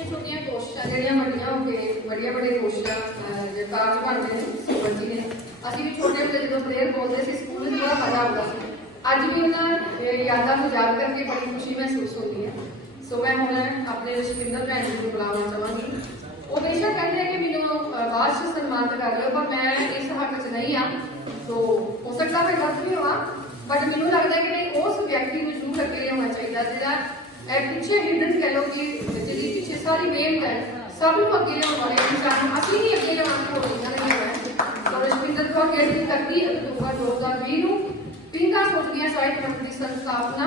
ਛੋਟੀਆਂ ਛੋਟੀਆਂ ਕੋਸ਼ਿਸ਼ਾਂ ਜਿਹੜੀਆਂ ਵੱਡੀਆਂ ਹੋ ਕੇ ਵੱਡੀਆਂ ਵੱਡੀਆਂ ਕੋਸ਼ਿਸ਼ਾਂ ਅਹ, ਜੇ ਕਾਰਜ ਬਣਦੇ ਨੇ ਸੋਚੀ ਨੇ ਅਸੀਂ ਵੀ ਛੋਟੇ ਹੁੰਦੇ ਜਦੋਂ ਪ੍ਰੇਅਰ ਬੋਲਦੇ ਸੀ ਸਕੂਲ ਵਿੱਚ ਬੜਾ ਮਜ਼ਾ ਆਉਂਦਾ ਸੀ ਅੱਜ ਵੀ ਉਹਨਾਂ ਇਹ ਯਾਦਾਂ ਨੂੰ ਯਾਦ ਕਰਕੇ ਬੜੀ ਖੁਸ਼ੀ ਮਹਿਸੂਸ ਹੁੰਦੀ ਹੈ ਸੋ ਮੈਂ ਹੁਣ ਆਪਣੇ ਰਸ਼ਪਿੰਦਰ ਭੈਣ ਜੀ ਨੂੰ ਬੁਲਾਉਣਾ ਚਾਹਾਂਗੀ ਉਹ ਬੇਸ਼ੱਕ ਕਹਿੰਦੇ ਆ ਕਿ ਮੈਨੂੰ ਅਹ, ਬਾਅਦ ਚ ਸਨਮਾਨਿਤ ਕਰ ਲਿਓ ਪਰ ਮੈਂ ਇਸ ਹੱਕ 'ਚ ਨਹੀਂ ਆ ਸੋ ਹੋ ਸਕਦਾ ਮੈਂ ਗਲਤ ਵੀ ਹੋਵਾਂ ਬਟ ਮੈਨੂੰ ਲੱਗਦਾ ਕਿ ਨਹੀਂ ਉਸ ਵਿਅਕਤੀ ਨੂੰ ਜ਼ਰੂਰ ਅੱਗੇ ਲਿਆਉਣਾ ਚਾਹੀਦਾ ਜਿਹੜਾ ਇਹ ਪਿੱਛੇ ਹਿਡਨ ਕਹਿ ਲਓ ਕਿ ਜਿਹੜੀ ਪਿੱਛੇ ਸਾਰੀ ਵੇਵ ਹੈ ਸਭ ਨੂੰ ਅੱਗੇ ਲਿਆਉਣ ਵਾਲੇ ਇਨਸਾਨ ਨੂੰ ਅਸੀਂ ਨਹੀਂ ਅੱਗੇ ਲਿਆਉਣਾ ਹੋ ਰਹੀਆਂ ਨੇ ਹੈ ਸੋ ਰਸ਼ਪਿੰਦਰ ਕੌਰ ਗੇੜੀ ਕਰਦੀ ਅਕਤੂਬਰ 2020 ਨੂੰ ਪਿੰਗਾ ਸੋਚਦੀਆਂ ਸਾਹਿਤ ਮੰਚ ਦੀ ਸੰਸਥਾਪਨਾ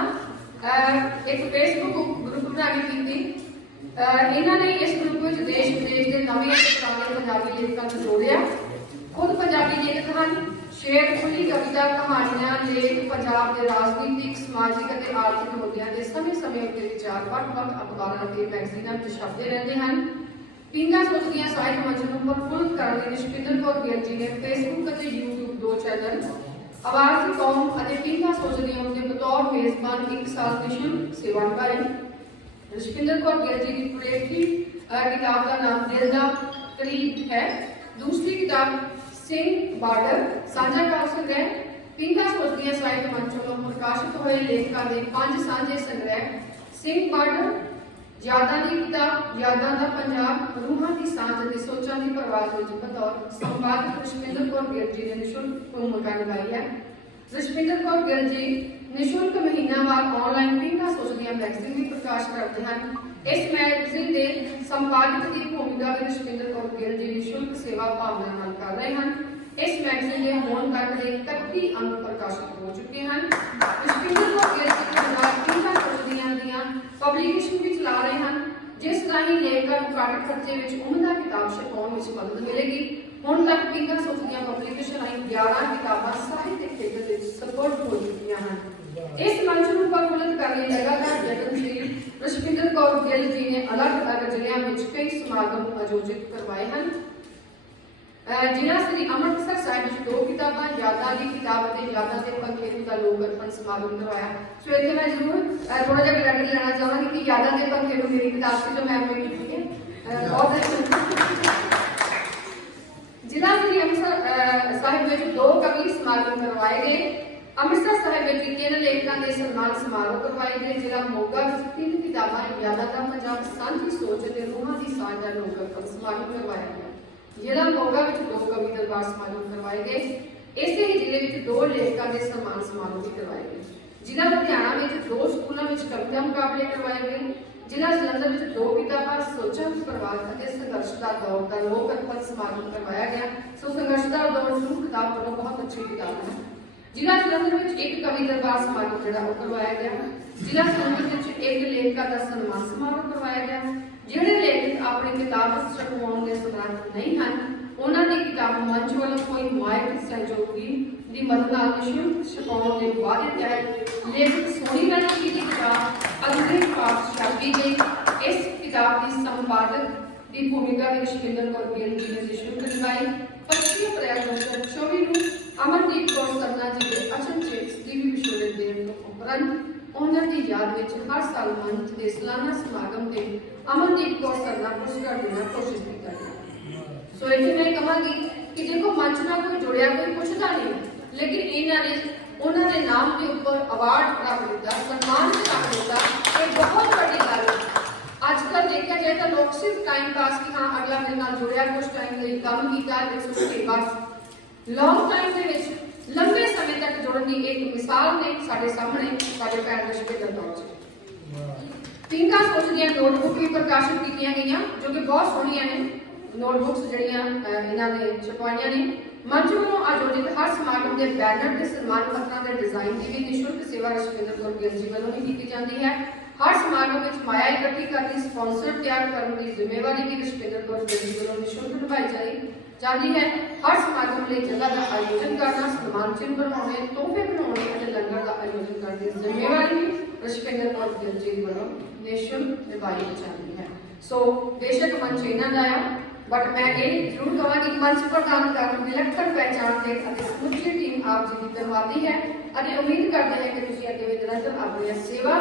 ਅਹ, ਇੱਕ ਫੇਸਬੁੱਕ ਗਰੁੱਪ ਬਣਾ ਕੇ ਕੀਤੀ ਅਹ ਇਹਨਾਂ ਨੇ ਇਸ ਗਰੁੱਪ ਵਿੱਚ ਦੇਸ਼ ਵਿਦੇਸ਼ ਦੇ ਨਵੇਂ ਅਤੇ ਪੁਰਾਣੇ ਪੰਜਾਬੀ ਲੇਖਕਾਂ ਨੂੰ ਜੋੜਿਆ ਖੁਦ ਪੰਜਾਬੀ ਲੇਖਕ ਹਨ ਸ਼ੇਰ ਖੁੱਲੀ ਕਵਿਤਾ ਕਹਾਣੀਆਂ ਲੇਖ ਪੰਜਾਬ ਦੇ ਰਾਜਨੀਤਿਕ, ਸਮਾਜਿਕ ਅਤੇ ਆਰਥਿਕ ਮੁੱਦਿਆਂ ਦੇ ਸਮੇਂ-ਸਮੇਂ ਉੱਤੇ ਵਿਚਾਰ ਵੱਖ-ਵੱਖ ਅਖਬਾਰਾਂ ਅਤੇ ਮੈਗਜ਼ੀਨਾਂ ਵਿੱਚ ਛਪਦੇ ਰਹਿੰਦੇ ਹਨ। ਪਿੰਗਾ ਸੋਚਦੀਆਂ ਸਾਹਿਤ ਮੰਚ ਨੂੰ ਪ੍ਰਫੁੱਲਤ ਕਰਨ ਲਈ ਨਿਸ਼ਪਿੰਦਰ ਕੌਰ ਗਿੱਲ ਜੀ ਨੇ ਫੇਸਬੁੱਕ ਅਤੇ YouTube ਦੋ ਚੈਨਲ, ਆਵਾਜ਼ ਦੀ ਕੌਮ ਅਤੇ ਪਿੰਗਾ ਸੋਚਦੀਆਂ ਦੇ ਬਤੌਰ ਮੇਜ਼ਬਾਨ ਇੱਕ ਸਾਲ ਦੀ ਸ਼ੁਰੂ ਸੇਵਾ ਨਿਭਾਈ। ਰਸ਼ਪਿੰਦਰ ਕੌਰ ਗਿੱਲ ਜੀ ਦੀ ਪੁਲੇਖੀ ਕਿਤਾਬ ਦਾ ਨਾਮ ਦਿਲ ਦਾ ਕਰੀਬ ਹੈ। ਦੂਸਰੀ ਕਿਤਾਬ ਸਿੰਘ ਬਾਰਡਰ ਸਾਂਝਾ ਕਾਲ ਸੰਗ੍ਰਹਿ ਪਿੰਗਾ ਸੋਚਦੀਆਂ ਸਾਹਿਤ ਮੰਚ ਵੱਲੋਂ ਪ੍ਰਕਾਸ਼ਿਤ ਹੋਏ ਲੇਖਕਾਂ ਦੇ ਪੰਜ ਸਾਂਝੇ ਸੰਗ੍ਰਹਿ ਸਿੰਘ ਬਾਰਡਰ ਯਾਦਾਂ ਦੀ ਕਿਤਾਬ, ਯਾਦਾਂ ਦਾ ਪੰਜਾਬ, ਰੂਹਾਂ ਦੀ ਸਾਂਝ ਅਤੇ ਸੋਚਾਂ ਦੀ ਪ੍ਰਵਾਸ ਵਿੱਚ ਬਤੌਰ ਸੰਪਾਦਕ ਰਸ਼ਮਿੰਦਰ ਕੌਰ ਗਿੱਲ ਜੀ ਨੇ ਨਿਸ਼ੁਲਕ ਭੂਮਿਕਾ ਨਿਭਾਈ ਹੈ। ਰਸ਼ਮਿੰਦਰ ਕੌਰ ਗਿੱਲ ਜੀ, ਨਿਸ਼ੁਲਕ ਮਹੀਨਾਵਾਰ ਆਨਲਾਈਨ ਪਿੰਗਾ ਸੋਚਦੀਆਂ ਮੈਗਜ਼ੀਨ ਵੀ ਪ੍ਰਕਾਸ਼ ਕਰਦੇ ਹਨ। ਇਸ ਮੈਗਜ਼ੀਨ ਦੇ ਸੰਪਾਦਕ ਦੀ ਭੂਮਿਕਾ ਵੀ ਰਸ਼ਮਿੰਦਰ ਕੌਰ ਗਿੱਲ ਜੀ ਨਿਸ਼ੁਲਕ ਸੇਵਾ ਭਾਵਨਾ ਨਾਲ ਕਰ ਰਹੇ ਹਨ। ਇਸ ਮੈਗਜ਼ੀਨ ਦੇ ਹੁਣ ਤੱਕ ਦੇ 31 ਅੰਕ ਪ੍ਰਕਾਸ਼ਿਤ ਹੋ ਚੁੱਕੇ ਹਨ। ਰਸ਼ਮਿੰਦਰ ਕੌਰ ਗਿੱਲ ਜੀ ਪੰਜਾਬ ਪਿੰਗਾ ਸੋਚਦੀਆਂ ਦੀਆਂ ਪਬਲੀਕੇਸ਼ਨ ਵੀ ਚਲਾ ਰਹੇ ਹਨ, ਜਿਸ ਰਾਹੀਂ ਲੇਖਕਾਂ ਨੂੰ ਘੱਟ ਖਰਚੇ ਵਿੱਚ ਉਮਦਾ ਕਿਤਾਬ ਛਪਾਉਣ ਵਿੱਚ ਮਦਦ ਮਿਲੇਗੀ। ਹੁਣ ਤੱਕ ਪਿੰਗਾ ਸੋਚਦੀਆਂ ਪਬਲੀਕੇਸ਼ਨ ਰਾਹੀਂ 11 ਕਿਤਾਬਾਂ ਸਾਹਿਤਕ ਖੇਤਰ ਵਿੱਚ ਸਪੋਰਟ ਹੋ ਚੁੱਕੀਆਂ ਹਨ। इस मंशूर पर बुलंद करने लगातार जतनशील रशमिंदर कौर गिल जी ने अलग अलग जिलों में कई समागम आयोजित करवाए हैं। जिन्हें श्री अमृतसर साहिब दो किताबा यादा की किताब और यादा के पंखेरू का लोक अर्पण समागम करवाया। सो इतने मैं ज़रूर थोड़ा जहा क्रेडिट लेना चाहूँगी कि यादा के पंखेरू मेरी किताब से जो मैं अपने की है और जिला श्री अमृतसर साहिब में दो कवि समागम करवाए गए। ਅੰਮ੍ਰਿਤਸਰ ਸਾਹਿਬ ਵਿੱਚ ਤਿੰਨ ਲੇਖਕਾਂ ਦੇ ਸਨਮਾਨ ਸਮਾਰੋਹ ਕਰਵਾਏ ਗਏ ਜ਼ਿਲ੍ਹਾ ਮੋਗਾ ਵਿੱਚ ਤਿੰਨ ਕਿਤਾਬਾਂ, ਯਾਦਾਂ ਦਾ ਪੰਜਾਬ ਸਾਂਝੀ ਸੋਚ ਅਤੇ ਰੂਹਾਂ ਦੀ ਸਾਂਝ ਦਾ ਸਮਾਗਮ ਕਰਵਾਇਆ ਗਿਆ। ਜ਼ਿਲ੍ਹਾ ਮੋਗਾ ਵਿੱਚ ਦੋ ਕਵੀ ਦਰਬਾਰ ਸਮਾਗਮ ਕਰਵਾਏ ਗਏ, ਇਸੇ ਹੀ ਜ਼ਿਲ੍ਹੇ ਵਿੱਚ ਦੋ ਲੇਖਕਾਂ ਦੇ ਸਨਮਾਨ ਸਮਾਰੋਹ ਵੀ ਕਰਵਾਏ ਗਏ। ਜ਼ਿਲ੍ਹਾ ਲੁਧਿਆਣਾ ਵਿੱਚ ਦੋ ਸਕੂਲਾਂ ਵਿੱਚ ਕਵਿਤਾ ਮੁਕਾਬਲੇ ਕਰਵਾਏ ਗਏ, ਜ਼ਿਲ੍ਹਾ ਜਲੰਧਰ ਵਿੱਚ ਦੋ ਕਿਤਾਬਾਂ, ਸੋਚਾਂ ਵਿੱਚ ਪ੍ਰਵਾਸ ਅਤੇ ਸੰਘਰਸ਼ ਦਾ ਦੌਰ ਦਾ ਲੋਕ ਅਰਪਣ ਸਮਾਗਮ ਕਰਵਾਇਆ ਗਿਆ। ਸੋ ਸੰਘਰਸ਼ ਦਾ ਦੌਰ ਸ਼ੁਰੂ ਕਿਤਾਬ ਵੱਲੋਂ ਬਹੁਤ ਅੱਛੀ ਕਿਤਾਬ ਹੈ। ਜ਼ਿਲ੍ਹਾ ਜਲੰਧਰ ਵਿੱਚ ਇੱਕ ਕਵੀ ਦਰਬਾਰ ਸਮਾਗਮ ਜਿਹੜਾ ਉਹ ਕਰਵਾਇਆ ਗਿਆ। ਜ਼ਿਲ੍ਹਾ ਜਲੰਧਰ ਵਿੱਚ ਇੱਕ ਲੇਖਕਾਂ ਦਾ ਸਨਮਾਨ ਸਮਾਰੋਹ ਕਰਵਾਇਆ ਗਿਆ। ਜਿਹੜੇ ਲੇਖਕ ਆਪਣੀ ਕਿਤਾਬ ਛਪਵਾਉਣ ਦੇ ਸਮਰੱਥ ਨਹੀਂ ਹਨ, ਉਹਨਾਂ ਦੀ ਕਿਤਾਬ ਮੰਚ ਵੱਲੋਂ ਕੋਈ ਮਾਇਕ ਸਹਿਯੋਗੀ ਦੀ ਮਦਦ ਨਾਲ ਨਿਸ਼ੁਲਕ ਛਪਾਉਣ ਦੇ ਵਾਅਦੇ ਤਹਿਤ ਲੇਖਕ ਸੋਨੀ ਰਾਣੀ ਦੀ ਕਿਤਾਬ ਅੰਗਰੇਜ਼ ਪਾਠ ਛਾਪੀ ਗਈ। ਇਸ ਕਿਤਾਬ ਦੀ ਸੰਪਾਦਕ ਦੀ ਭੂਮਿਕਾ ਵਿੱਚ ਸ਼ਿੰਦਰ ਕੌਰ ਗਿੱਲ ਜੀ ਨੇ ਨਿਸ਼ੁਲਕ ਨਿਭਾਈ 25 ਅਪ੍ਰੈਲ 2024 ਨੂੰ ਅਮਨਦੀਪ ਕੌਰ ਸਰਨਾ ਜੀ ਦੇ ਅਚਨਚੇਤ ਸਦੀਵੀ ਵਿਛੋੜੇ ਦੇਣ ਤੋਂ ਉਪਰੰਤ ਉਹਨਾਂ ਦੀ ਯਾਦ ਵਿੱਚ ਹਰ ਸਾਲ ਮੰਚ ਦੇ ਸਾਲਾਨਾ ਸਮਾਗਮ ਤੇ ਅਮਨਦੀਪ ਕੌਰ ਸਰਨਾ ਪੁਰਸਕਾਰ ਦੇਣਾ ਕੋਸ਼ਿਸ਼ ਕੀਤਾ ਗਿਆ ਸੋ ਇੱਥੇ ਮੈਂ ਕਹਾਂਗੀ ਕਿ ਦੇਖੋ ਮੰਚ ਨਾਲ ਕੋਈ ਜੁੜਿਆ ਕੋਈ ਪੁੱਛਦਾ ਨਹੀਂ ਲੇਕਿਨ ਇਹਨਾਂ ਨੇ ਉਹਨਾਂ ਦੇ ਨਾਮ ਦੇ ਉੱਪਰ ਅਵਾਰਡ ਰੱਖ ਦਿੱਤਾ ਸਨਮਾਨ ਵੀ ਰੱਖ ਦਿੱਤਾ ਇਹ ਬਹੁਤ ਵੱਡੀ ਗੱਲ ਹੈ ਅੱਜ ਕੱਲ੍ਹ ਦੇਖਿਆ ਜਾਏ ਤਾਂ ਲੋਕ ਸਿਰਫ ਟਾਈਮ ਪਾਸ ਕਿ ਹਾਂ ਅਗਲਾ ਮੇਰੇ ਨਾਲ ਜੁੜਿਆ ਕੁਝ ਟਾਈਮ ਲਈ ਕੰਮ ਕੀਤਾ ਤੇ ਸੁਸਤੀ ਬਸ ਲੌਂਗ ਟਾਈਮ ਦੇ ਵਿੱਚ ਲੰਬੇ ਸਮੇਂ ਤੱਕ ਜੁੜਨ ਦੀ ਇੱਕ ਮਿਸਾਲ ਨੇ ਸਾਡੇ ਸਾਹਮਣੇ ਸਾਡੇ ਪੈਰ ਵਿੱਚ ਕੇ ਦਰਦੌਰ ਤਿੰਗਾ ਸੋਚ ਦੀਆਂ ਨੋਟਬੁੱਕ ਵੀ ਪ੍ਰਕਾਸ਼ਿਤ ਕੀਤੀਆਂ ਗਈਆਂ, ਜੋ ਕਿ ਬਹੁਤ ਸੋਹਣੀਆਂ ਨੇ। ਨੋਟਬੁੱਕਸ ਜਿਹੜੀਆਂ ਇਹਨਾਂ ਨੇ ਛਪਾਈਆਂ ਨੇ। ਮੰਚ ਵੱਲੋਂ ਆਯੋਜਿਤ ਹਰ ਸਮਾਗਮ ਦੇ ਬੈਨਰ ਤੇ ਸਨਮਾਨ ਪੱਤਰਾਂ ਦੇ ਡਿਜ਼ਾਈਨ ਦੀ ਵੀ ਨਿਸ਼ੁਲਕ ਸੇਵਾ ਰਸ਼ਮਿੰਦਰ ਕੌਰ ਗਿੱਲ ਜੀ ਵੱਲੋਂ ਹੀ ਕੀਤੀ ਜਾਂਦੀ ਹੈ। ਹਰ ਸਮਾਗਮ ਵਿੱਚ ਮਾਇਆ ਇਕੱਠੀ ਕਰਨ ਦੀ ਸਪਾਂਸਰ ਤਿਆਰ ਕਰਨ ਦੀ ਜ਼ਿੰਮੇਵਾਰੀ ਵੀ ਰਸ਼ਮਿੰਦਰ ਕੌਰ ਗਿੱਲ ਜੀ ਵੱਲੋਂ ਨਿਸ਼ੁਲਕ ਨਿਭਾਈ ਜਾਈ ਜਾਂਦੀ ਹੈ ਹਰ ਸਮਾਗਮ ਲਈ ਜਗ੍ਹਾ ਦਾ ਆਯੋਜਨ ਕਰਨਾ ਸਨਮਾਨ ਚਿੰਨ੍ਹ ਬਣਾਉਣੇ ਤੋਹਫੇ ਬਣਾਉਣੇ ਅਤੇ ਲੰਗਰ ਦਾ ਆਯੋਜਨ ਕਰਨ ਦੀ ਜ਼ਿੰਮੇਵਾਰੀ ਵੀ ਰਸ਼ਮਿੰਦਰ ਕੌਰ ਗਿੱਲ ਜੀ ਵੱਲੋਂ ਨਿਸ਼ੁਲਕ ਨਿਭਾਈ ਜਾਂਦੀ ਹੈ ਸੋ ਬੇਸ਼ੱਕ ਮੰਚ ਇਹਨਾਂ ਦਾ ਆ ਬਟ ਮੈਂ ਇਹ ਜ਼ਰੂਰ ਕਹਾਂਗੀ ਕਿ ਮੰਚ ਪ੍ਰਦਾਨ ਕਰਨ ਵਿਲੱਖਣ ਪਹਿਚਾਣ ਦੇ ਅਤੇ ਸਮੁੱਚੀ ਟੀਮ ਆਪ ਜੀ ਦੀ ਧੰਨਵਾਦੀ ਹੈ ਅਤੇ ਉਮੀਦ ਕਰਦੇ ਹਾਂ ਕਿ ਤੁਸੀਂ ਅੱਗੇ ਵੀ ਨਿਰੰਤਰ ਆਪਣੀ ਸੇਵਾ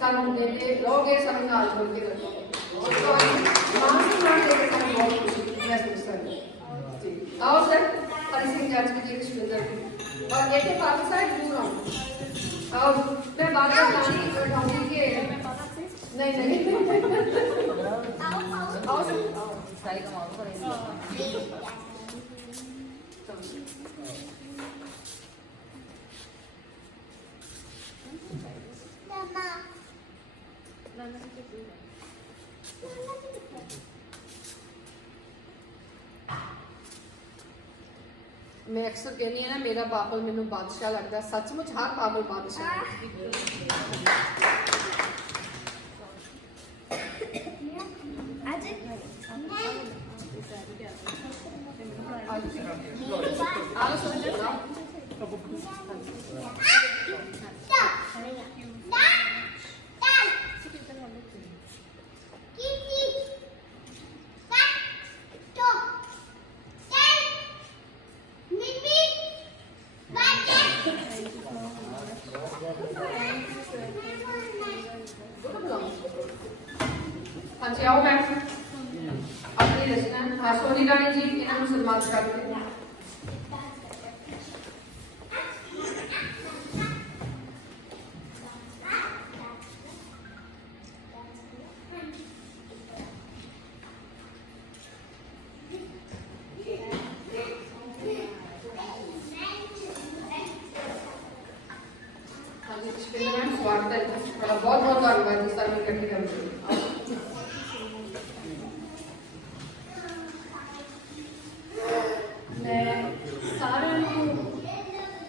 ਸਾਨੂੰ ਦੇ ਕੇ ਰਹੋਗੇ ਸਾਨੂੰ ਨਾਲ ਜੋੜ ਕੇ ਰੱਖੋਗੇ ਮਾਂ ਸਨਮਾਨ ਦੇ ਕੇ ਸਾਨੂੰ ਬਹੁਤ ਖੁਸ਼ੀ ਮਹਿਸੂਸ Now that Harising judge with English method और get a father side do wrong अब मैं बात बतानी ढूंढी के नहीं नहीं आओ आओ सारी कमाओ करेंगे Mama. Mama. Mama. ਮੈਂ ਅਕਸਰ ਕਹਿੰਦੀ ਹਾਂ ਨਾ ਮੇਰਾ ਬਾਬਲ ਮੈਨੂੰ ਬਾਦਸ਼ਾਹ ਲੱਗਦਾ ਸੱਚਮੁੱਚ ਹਰ ਬਾਬਲ ਬਾਦਸ਼ਾਹ ਹੈ। ਆਓ ਹਾਂਜੀ ਆਓ ਮੈਮ ਆਪਣੀ ਰਚਨਾ ਹਾਂ ਸੋਨੀ ਰਾਣੀ ਜੀ ਇਹਨਾਂ ਨੂੰ ਸਨਮਾਨਿਤ ਕਰਦੇ।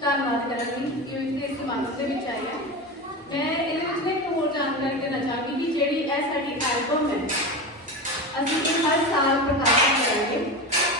ਧੰਨਵਾਦ ਕਰਾਂਗੀ ਕਿ ਉਹ ਇਸ ਸਮਾਗਮ ਦੇ ਵਿੱਚ ਆਏ ਆ ਮੈਂ ਇਹਦੇ ਵਿੱਚ ਨਾ ਇੱਕ ਹੋਰ ਜਾਣਕਾਰੀ ਦੇਣਾ ਚਾਹਾਂਗੀ ਕਿ ਜਿਹੜੀ ਇਹ ਸਾਡੀ ਐਲਬਮ ਹੈ ਅਸੀਂ ਇਹ ਹਰ ਸਾਲ ਪ੍ਰਕਾਸ਼ਿਤ ਕਰਾਂਗੇ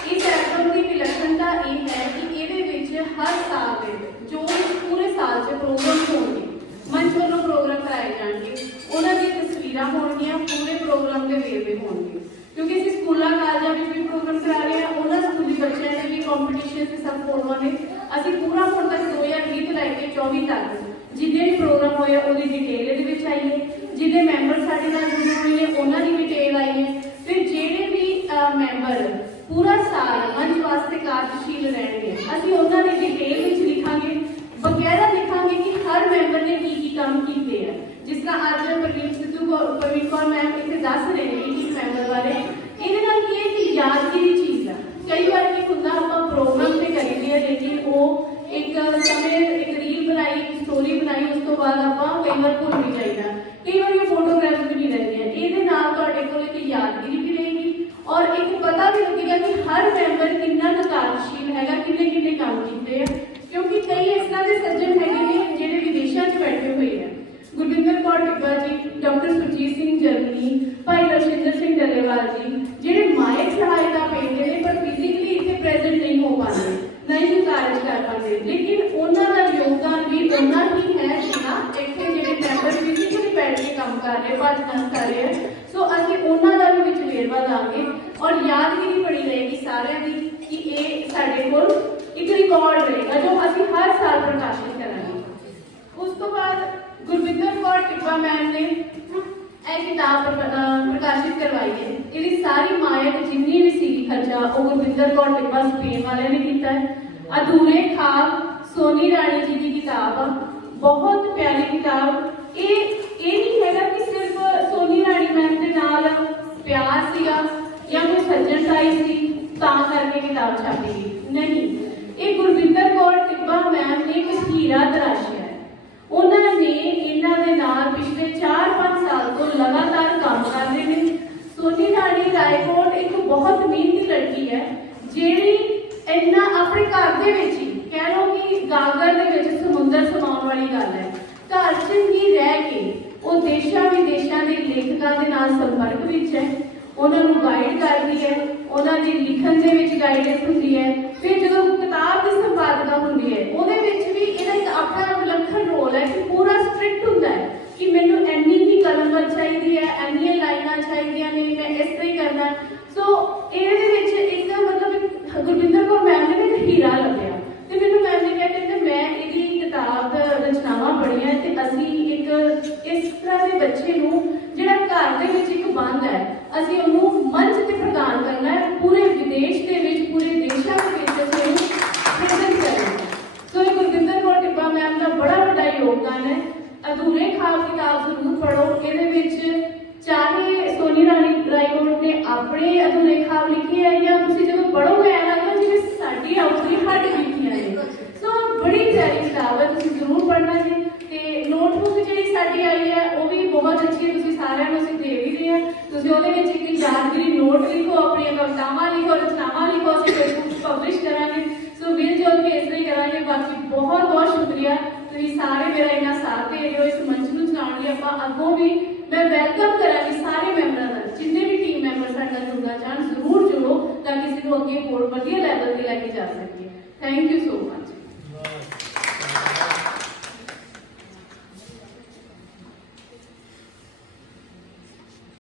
ਇਸ ਐਲਬਮ ਦੀ ਵਿਲੱਖਣਤਾ ਇਹ ਹੈ ਕਿ ਇਹਦੇ ਵਿੱਚ ਹਰ ਸਾਲ ਦੇ ਜੋ ਇਸ ਪੂਰੇ ਸਾਲ 'ਚ ਪ੍ਰੋਗਰਾਮ ਹੋਣਗੇ ਮੰਚ ਵੱਲੋਂ ਪ੍ਰੋਗਰਾਮ ਕਰਾਏ ਜਾਣਗੇ ਉਹਨਾਂ ਦੀਆਂ ਤਸਵੀਰਾਂ ਹੋਣਗੀਆਂ ਪੂਰੇ ਪ੍ਰੋਗਰਾਮ ਦੇ ਵੇਰਵੇ ਹੋਣਗੇ ਕਿਉਂਕਿ ਅਸੀਂ ਸਕੂਲਾਂ ਕਾਲਜਾਂ ਵਿੱਚ ਵੀ ਪ੍ਰੋਗਰਾਮ ਕਰਾ ਰਹੇ ਹਾਂ ਉਹਨਾਂ ਸਕੂਲੀ ਬੱਚਿਆਂ ਦੇ ਵੀ ਕੰਪੀਟੀਸ਼ਨ ਤੇ ਸਭ ਫੋਟੋਆਂ ਨੇ ਅਸੀਂ ਪੂਰਾ ਹੁਣ ਤੱਕ 2020 ਤੋਂ ਲੈ ਕੇ 24 ਤੱਕ ਜਿੰਨੇ ਵੀ ਪ੍ਰੋਗਰਾਮ ਹੋਏ ਉਹਦੀ ਡਿਟੇਲ ਇਹਦੇ ਵਿੱਚ ਆਈ ਹੈ। ਜਿਹਦੇ ਮੈਂਬਰ ਸਾਡੇ ਨਾਲ ਜੁੜੇ ਹੋਏ ਨੇ, ਉਹਨਾਂ ਦੀ ਡਿਟੇਲ ਆਈ ਹੈ। ਫਿਰ ਜਿਹੜੇ ਵੀ ਮੈਂਬਰ ਪੂਰਾ ਸਾਲ ਮੰਚ ਵਾਸਤੇ ਕਾਰਜਸ਼ੀਲ ਰਹਿਣਗੇ, ਅਸੀਂ ਉਹਨਾਂ ਦੀ ਡਿਟੇਲ ਵਿੱਚ ਲਿਖਾਂਗੇ। ਬਕਾਇਦਾ ਲਿਖਾਂਗੇ ਕਿ ਹਰ ਮੈਂਬਰ ਨੇ ਕੀ ਕੀ ਕੰਮ ਕੀਤੇ ਆ। ਜਿਸ ਤਰ੍ਹਾਂ ਅੱਜ ਪ੍ਰਵੀਨ ਸਿੱਧੂ ਕੌਰ, ਪ੍ਰਵੀਨ ਕੌਰ ਮੈਮ ਇੱਥੇ ਦੱਸ ਰਹੇ ਨੇ ਕਿ ਮੈਂਬਰ ਬਾਰੇ। ਇਹਦੇ ਨਾਲ ਕੀ ਹੈ ਕਿ ਯਾਦਗਿਰੀ કઈ વાર કે ખુલ્લામાં પ્રોગ્રામ पे કરી દી लेकिन वो एक समय एक रील बनाई स्टोरी बनाई उसके बाद आप कई बार ਰਿਕਾਰਡ ਰਹੇਗਾ ਜੋ ਅਸੀਂ ਹਰ ਸਾਲ ਪ੍ਰਕਾਸ਼ਿਤ ਕਰਾਂਗੇ ਉਸ ਤੋਂ ਬਾਅਦ ਗੁਰਵਿੰਦਰ ਕੌਰ ਟਿੱਬਾ ਮੈਮ ਨੇ ਇਹ ਕਿਤਾਬ ਪ੍ਰਕ- ਅਹ ਪ੍ਰਕਾਸ਼ਿਤ ਕਰਵਾਈ ਹੈ ਇਹਦੀ ਸਾਰੀ ਮਾਇਕ ਜਿੰਨੀ ਵੀ ਸੀਗੀ ਖਰਚਾ ਉਹ ਗੁਰਵਿੰਦਰ ਕੌਰ ਟਿੱਬਾ ਸਪੇਨ ਵਾਲਿਆਂ ਨੇ ਕੀਤਾ ਹੈ ਅਧੂਰੇ ਖਾਬ ਸੋਨੀ ਰਾਣੀ ਜੀ ਦੀ ਕਿਤਾਬ ਆ ਬਹੁਤ ਪਿਆਰੀ ਕਿਤਾਬ ਇਹ ਇਹ ਨਹੀਂ ਹੈਗਾ ਕਿ ਸਿਰਫ ਸੋਨੀ ਰਾਣੀ ਮੈਮ ਦੇ ਨਾਲ ਪਿਆਰ ਸੀਗਾ ਜਾਂ ਕੋਈ ਸੱਜਣਤਾਈ ਸੀ ਤਾਂ ਕਰਕੇ ਕਿਤਾਬ ਛਾਪੀ ਗਈ ਨਹੀਂ ਰਾਏਕੋਟ ਇੱਕ ਬਹੁਤ ਮਿਹਨਤੀ ਲੜਕੀ ਹੈ, ਜਿਹੜੀ ਇੰਨਾ ਆਪਣੇ ਘਰ ਦੇ ਵਿੱਚ ਹੀ, ਕਹਿ ਲਓ ਕਿ ਗਾਗਰ ਦੇ ਵਿੱਚ ਸਮੁੰਦਰ ਸਮਾਉਣ ਵਾਲੀ ਗੱਲ ਹੈ, ਘਰ 'ਚ ਹੀ ਰਹਿ ਕੇ ਉਹ ਦੇਸ਼ਾਂ ਵਿਦੇਸ਼ਾਂ ਦੇ ਲੇਖਕਾਂ ਦੇ ਨਾਲ ਸੰਪਰਕ ਵਿੱਚ ਹੈ, ਉਹਨਾਂ ਨੂੰ ਗਾਈਡ ਕਰਦੀ ਹੈ, ਉਹਨਾਂ ਦੀ ਲਿਖਣ ਦੇ ਵਿੱਚ ਗਾਈਡੈਂਸ ਹੁੰਦੀ ਹੈ, ਫਿਰ ਜਦੋਂ ਕਿਤਾਬ ਦੀ ਸੰਪਾਦਕਾ ਦੇ ਬੱਚੇ ਨੂੰ ਜਿਹੜਾ ਘਰ ਦੇ ਵਿੱਚ ਇੱਕ ਬੰਦ ਹੈ ਅਸੀਂ ਉਹਨੂੰ ਮੰਚ ਤੇ ਨੋਟ ਲਿਖੋ ਆਪਣੀਆਂ ਕਵਿਤਾਵਾਂ ਲਿਖੋ ਰਚਨਾਵਾਂ ਲਿਖੋ ਅਸੀਂ ਫੇਸਬੁੱਕ ਪਬਲਿਸ਼ ਕਰਾਂਗੇ ਸੋ ਵੀਰ ਜੋਲ ਕੇ ਇਸ ਲਈ ਕਰਾਂਗੇ ਬਾਕੀ ਬਹੁਤ ਬਹੁਤ ਸ਼ੁਕਰੀਆ ਤੁਸੀਂ ਸਾਰੇ ਮੇਰਾ ਇੰਨਾ ਸਾਥ ਦੇ ਰਹੇ ਹੋ ਇਸ ਮੰਚ ਨੂੰ ਚਲਾਉਣ ਲਈ ਆਪਾਂ ਅੱਗੋਂ ਵੀ ਮੈਂ ਵੈਲਕਮ ਕਰਾਂਗੀ ਸਾਰੇ ਮੈਂਬਰਾਂ ਦਾ ਜਿੰਨੇ ਵੀ ਟੀਮ ਮੈਂਬਰ ਸਾਡੇ ਨਾਲ ਜੁੜਨਾ ਚਾਹਣ ਜ਼ਰੂਰ ਜੁੜੋ ਤਾਂ ਕਿ ਅਸੀਂ ਨੂੰ ਅੱਗੇ ਹੋਰ ਵਧੀਆ ਲੈਵਲ ਤੇ ਲੈ ਕੇ ਜਾ ਸਕੀਏ ਥੈਂਕ ਯੂ ਸੋ ਮਚ